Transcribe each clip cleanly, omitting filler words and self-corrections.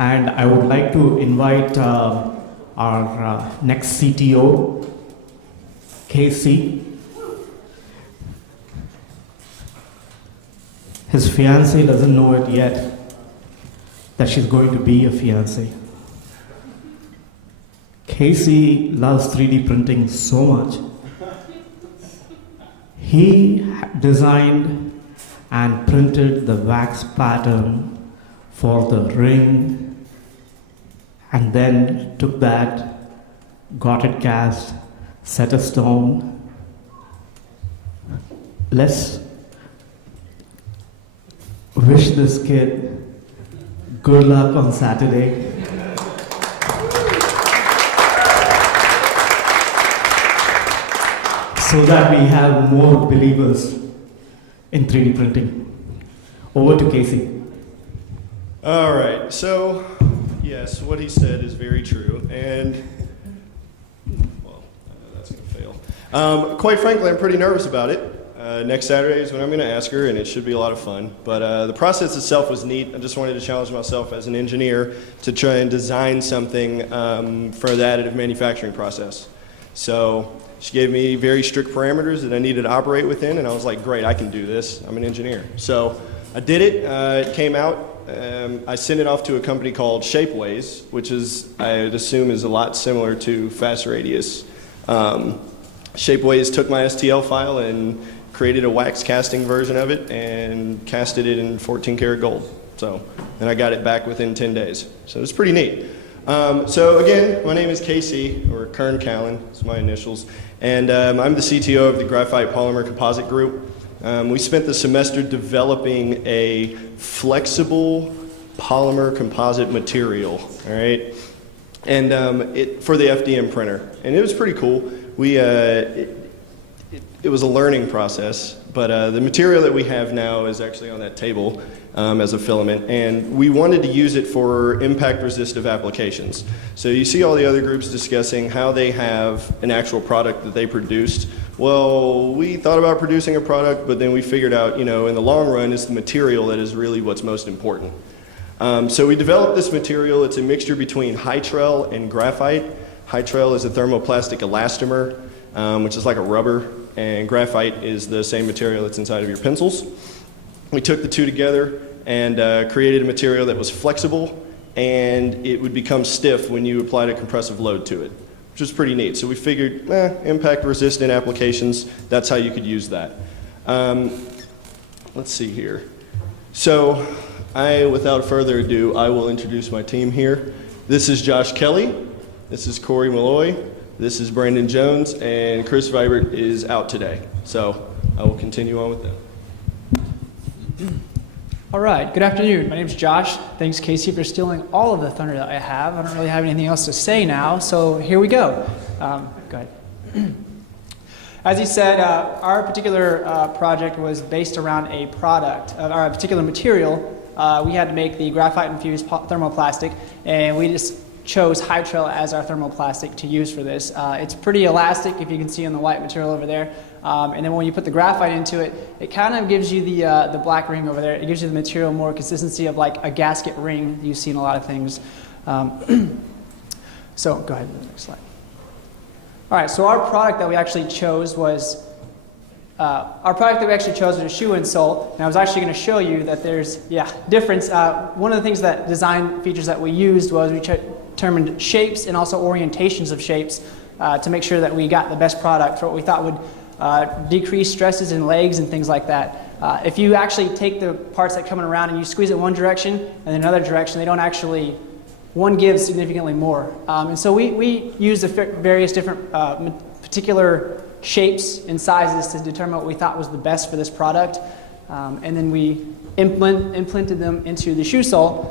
And I would like to invite our next CTO, Casey. His fiancée doesn't know it yet, that she's going to be a fiancée. Casey loves 3D printing so much. He designed and printed the wax pattern for the ring, and then took that, got it cast, set a stone. Let's wish this kid good luck on Saturday. So that we have more believers in 3D printing. Over to Casey. All right, so yes, what he said is very true, and well, that's gonna fail. Quite frankly, I'm pretty nervous about it. Next Saturday is when I'm gonna ask her, and it should be a lot of fun. But the process itself was neat. I just wanted to challenge myself as an engineer to try and design something for the additive manufacturing process. So she gave me very strict parameters that I needed to operate within, and I was like, great, I can do this. I'm an engineer. So I did it. It came out. I sent it off to a company called Shapeways, which is, I would assume, is a lot similar to Fast Radius. Shapeways took my STL file and created a wax casting version of it and casted it in 14 karat gold. So, and I got it back within 10 days. So it's pretty neat. So again, my name is Casey, or Keren Callen, it's my initials, and I'm the CTO of the Graphite Polymer Composite Group. We spent the semester developing a flexible polymer composite material, all right, and for the FDM printer, and it was pretty cool. It was a learning process, but the material that we have now is actually on that table as a filament, and we wanted to use it for impact-resistive applications. So you see all the other groups discussing how they have an actual product that they produced. Well, we thought about producing a product, but then we figured out, you know, in the long run, it's the material that is really what's most important. So we developed this material. It's a mixture between Hytrel and graphite. Hytrel is a thermoplastic elastomer, which is like a rubber, and graphite is the same material that's inside of your pencils. We took the two together and created a material that was flexible, and it would become stiff when you applied a compressive load to it, which was pretty neat. So we figured, impact-resistant applications, that's how you could use that. Let's see here. So without further ado, I will introduce my team here. This is Josh Kelley. This is Corey Malloy. This is Brandon Jones, and Chris Vibert is out today. So I will continue on with them. All right, good afternoon. My name's Josh. Thanks, Casey, for stealing all of the thunder that I have. I don't really have anything else to say now, so here we go. Go ahead. As he said, our particular project was based around a product, or a particular material. We had to make the graphite-infused thermoplastic, and we just chose Hytrel as our thermoplastic to use for this. It's pretty elastic, if you can see on the white material over there. And then when you put the graphite into it, it kind of gives you the black ring over there. It gives you the material more consistency of like a gasket ring you see in a lot of things. So go ahead to the next slide. All right, so our product that we actually chose was a shoe insole, and I was actually going to show you that there's difference. One of the things that design features that we used was we determined shapes and also orientations of shapes to make sure that we got the best product for what we thought would decrease stresses in legs and things like that. If you actually take the parts that come around and you squeeze it one direction and then another direction, they don't actually, one gives significantly more. And so we used the various different particular shapes and sizes to determine what we thought was the best for this product. And then we implemented them into the shoe sole.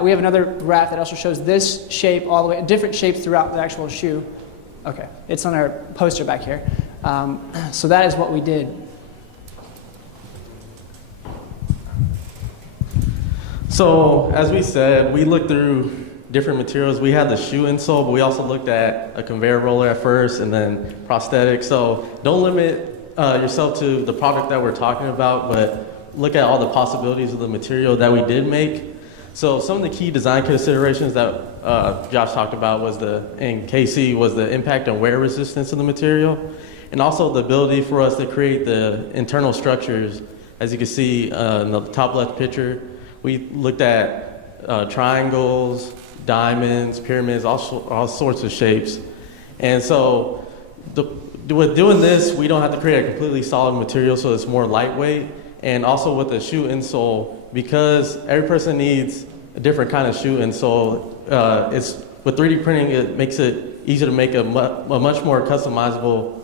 We have another graph that also shows this shape all the way, different shapes throughout the actual shoe. Okay, it's on our poster back here. So that is what we did. So as we said, we looked through different materials. We had the shoe insole, but we also looked at a conveyor roller at first and then prosthetics. So don't limit yourself to the product that we're talking about, but look at all the possibilities of the material that we did make. So some of the key design considerations that Josh talked about and Casey was the impact and wear resistance of the material, and also the ability for us to create the internal structures. As you can see in the top left picture, we looked at triangles, diamonds, pyramids, all sorts of shapes. And so with doing this, we don't have to create a completely solid material, so it's more lightweight. And also with the shoe insole, because every person needs a different kind of shoe insole, with 3D printing, it makes it easy to make a much more customizable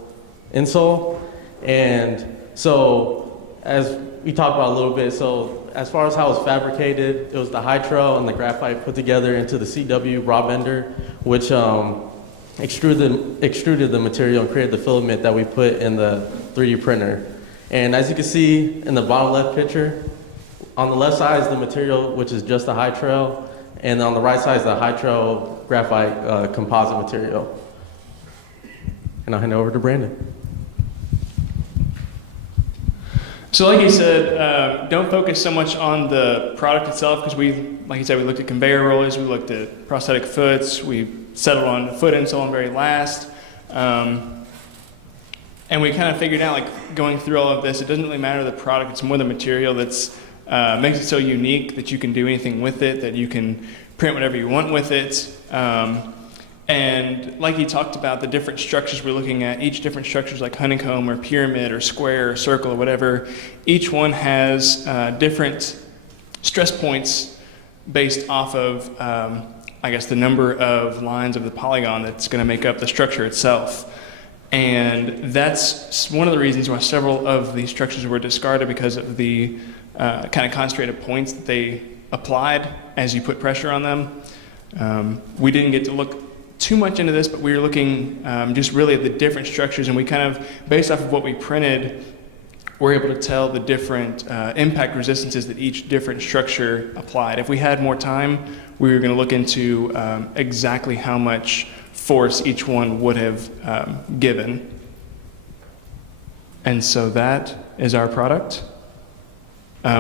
insole. And so as we talked about a little bit, so as far as how it's fabricated, it was the Hytrel and the graphite put together into the CW rod bender, which extruded the material and created the filament that we put in the 3D printer. And as you can see in the bottom left picture, on the left side is the material, which is just the Hytrel, and on the right side is the Hytrel graphite composite material. And I'll hand it over to Brandon. So like you said, don't focus so much on the product itself, because like you said, we looked at conveyor rollers, we looked at prosthetic foots, we settled on the foot insole and very last. And we kind of figured out, like, going through all of this, it doesn't really matter the product, it's more the material that's makes it so unique that you can do anything with it, that you can print whatever you want with it. And like he talked about, the different structures we're looking at, each different structures like honeycomb or pyramid or square or circle or whatever, each one has different stress points based off of, I guess, the number of lines of the polygon that's going to make up the structure itself. And that's one of the reasons why several of these structures were discarded, because of the kind of concentrated points that they applied as you put pressure on them. We didn't get to look too much into this, but we were looking just really at the different structures, and we kind of, based off of what we printed, were able to tell the different impact resistances that each different structure applied. If we had more time, we were going to look into exactly how much force each one would have given. And so that is our product.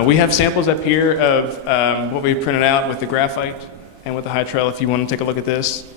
We have samples up here of what we printed out with the graphite and with the Hytrel if you want to take a look at this.